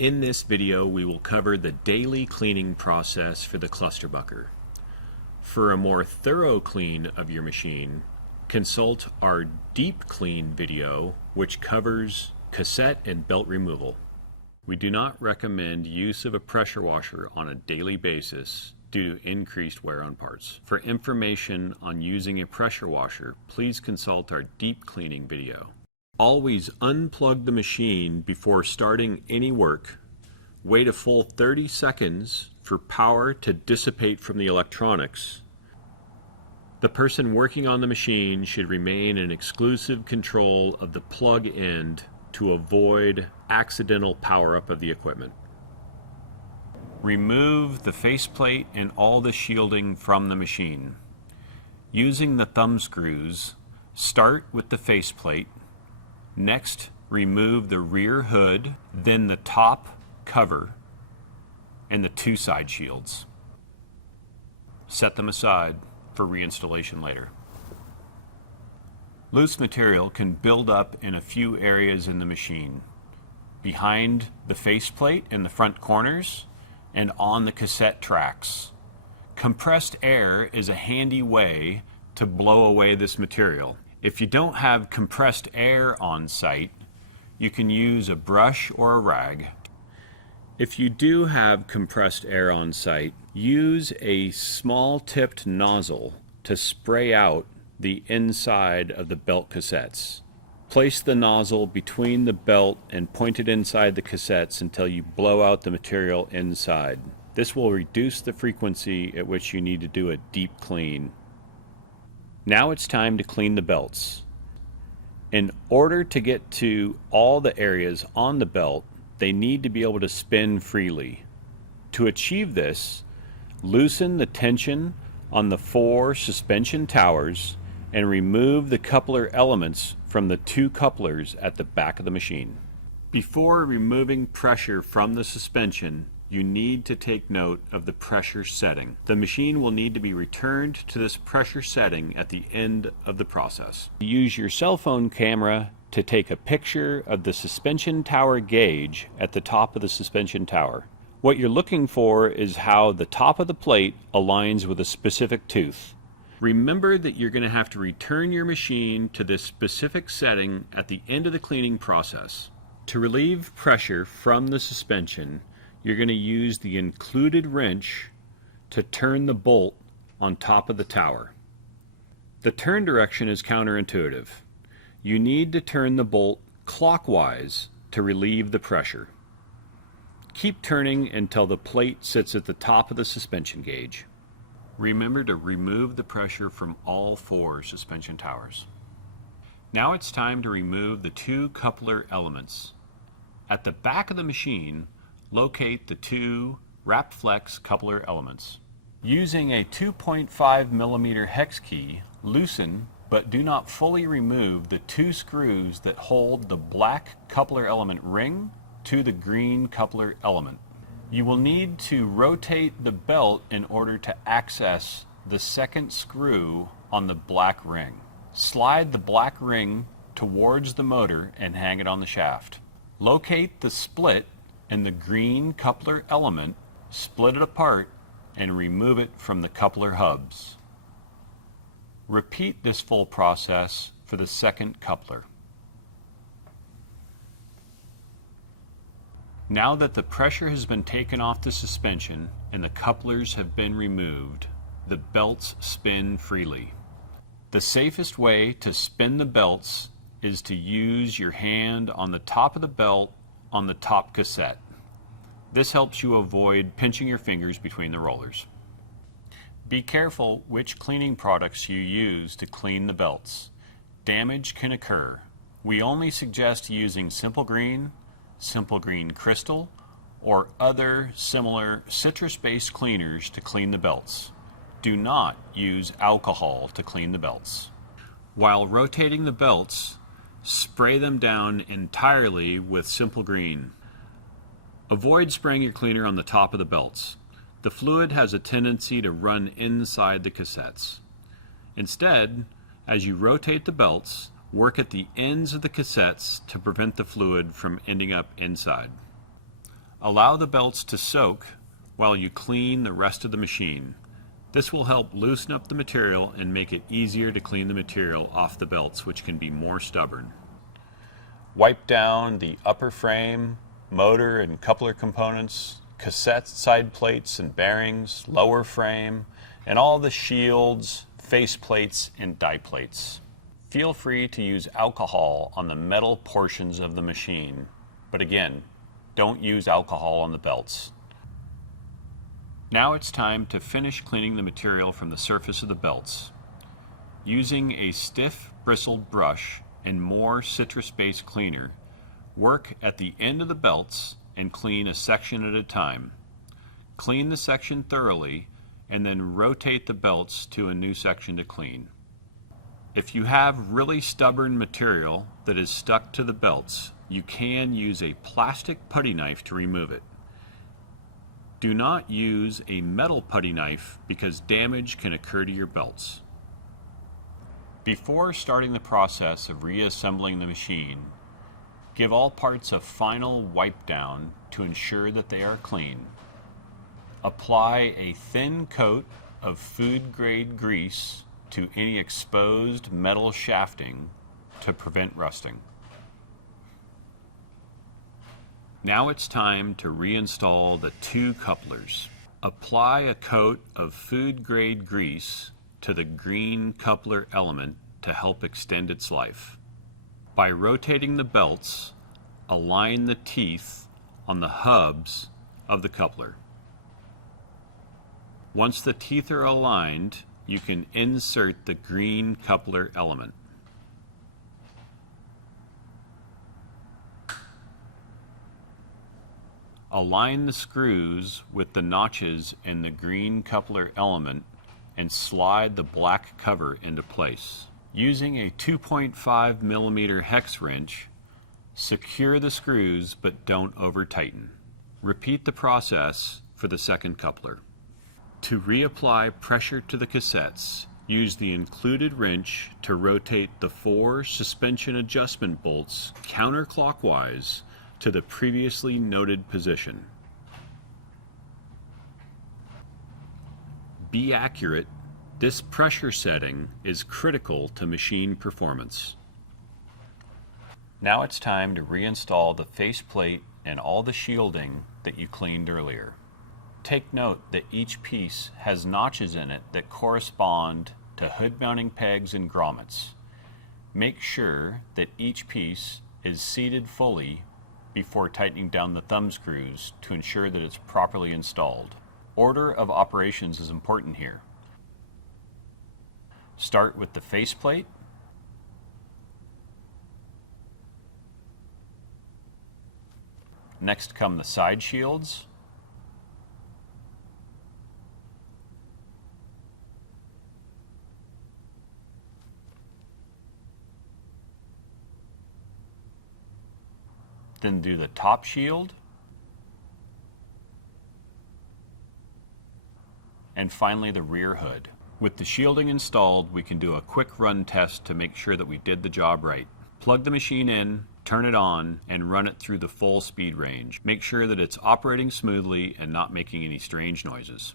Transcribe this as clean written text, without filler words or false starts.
In this video, we will cover the daily cleaning process for the cluster bucker. For a more thorough clean of your machine, consult our deep clean video, which covers cassette and belt removal. We do not recommend use of a pressure washer on a daily basis due to increased wear on parts. For information on using a pressure washer, please consult our deep cleaning video. Always unplug the machine before starting any work. Wait a full 30 seconds for power to dissipate from the electronics. The person working on the machine should remain in exclusive control of the plug end to avoid accidental power-up of the equipment. Remove the faceplate and all the shielding from the machine. Using the thumb screws, start with the faceplate. Next, remove the rear hood, then the top cover, and the two side shields. Set them aside for reinstallation later. Loose material can build up in a few areas in the machine, behind the faceplate in the front corners and on the cassette tracks. Compressed air is a handy way to blow away this material. If you don't have compressed air on site, you can use a brush or a rag. If you do have compressed air on site, use a small tipped nozzle to spray out the inside of the belt cassettes. Place the nozzle between the belt and point it inside the cassettes until you blow out the material inside. This will reduce the frequency at which you need to do a deep clean. Now it's time to clean the belts. In order to get to all the areas on the belt, they need to be able to spin freely. To achieve this, loosen the tension on the 4 suspension towers and remove the coupler elements from the 2 couplers at the back of the machine. Before removing pressure from the suspension, you need to take note of the pressure setting. The machine will need to be returned to this pressure setting at the end of the process. Use your cell phone camera to take a picture of the suspension tower gauge at the top of the suspension tower. What you're looking for is how the top of the plate aligns with a specific tooth. Remember that you're going to have to return your machine to this specific setting at the end of the cleaning process. To relieve pressure from the suspension, you're going to use the included wrench to turn the bolt on top of the tower. The turn direction is counterintuitive. You need to turn the bolt clockwise to relieve the pressure. Keep turning until the plate sits at the top of the suspension gauge. Remember to remove the pressure from all 4 suspension towers. Now it's time to remove the 2 coupler elements. At the back of the machine, locate the 2 wrap flex coupler elements. Using a 2.5 millimeter hex key, loosen but do not fully remove the 2 screws that hold the black coupler element ring to the green coupler element. You will need to rotate the belt in order to access the second screw on the black ring. Slide the black ring towards the motor and hang it on the shaft. Locate the split in the green coupler element, split it apart, and remove it from the coupler hubs. Repeat this full process for the second coupler. Now that the pressure has been taken off the suspension and the couplers have been removed, the belts spin freely. The safest way to spin the belts is to use your hand on the top of the belt on the top cassette. This helps you avoid pinching your fingers between the rollers. Be careful which cleaning products you use to clean the belts. Damage can occur. We only suggest using Simple Green Crystal, or other similar citrus-based cleaners to clean the belts. Do not use alcohol to clean the belts. While rotating the belts, spray them down entirely with Simple Green. Avoid spraying your cleaner on the top of the belts. The fluid has a tendency to run inside the cassettes. Instead, as you rotate the belts, work at the ends of the cassettes to prevent the fluid from ending up inside. Allow the belts to soak while you clean the rest of the machine. This will help loosen up the material and make it easier to clean the material off the belts, which can be more stubborn. Wipe down the upper frame, motor and coupler components, cassette side plates and bearings, lower frame, and all the shields, face plates, and die plates. Feel free to use alcohol on the metal portions of the machine, but again, don't use alcohol on the belts. Now it's time to finish cleaning the material from the surface of the belts. Using a stiff bristled brush and more citrus-based cleaner, work at the end of the belts and clean a section at a time. Clean the section thoroughly and then rotate the belts to a new section to clean. If you have really stubborn material that is stuck to the belts, you can use a plastic putty knife to remove it. Do not use a metal putty knife because damage can occur to your belts. Before starting the process of reassembling the machine, give all parts a final wipe down to ensure that they are clean. Apply a thin coat of food-grade grease to any exposed metal shafting to prevent rusting. Now it's time to reinstall the two couplers. Apply a coat of food-grade grease to the green coupler element to help extend its life. By rotating the belts, align the teeth on the hubs of the coupler. Once the teeth are aligned, you can insert the green coupler element. Align the screws with the notches in the green coupler element and slide the black cover into place. Using a 2.5 millimeter hex wrench, secure the screws but don't over tighten. Repeat the process for the second coupler. To reapply pressure to the cassettes, use the included wrench to rotate the 4 suspension adjustment bolts counterclockwise to the previously noted position. Be accurate. This pressure setting is critical to machine performance. Now it's time to reinstall the faceplate and all the shielding that you cleaned earlier. Take note that each piece has notches in it that correspond to hood mounting pegs and grommets. Make sure that each piece is seated fully before tightening down the thumb screws to ensure that it's properly installed. Order of operations is important here. Start with the faceplate. Next come the side shields. Then do the top shield. And finally the rear hood. With the shielding installed, we can do a quick run test to make sure that we did the job right. Plug the machine in, turn it on, and run it through the full speed range. Make sure that it's operating smoothly and not making any strange noises.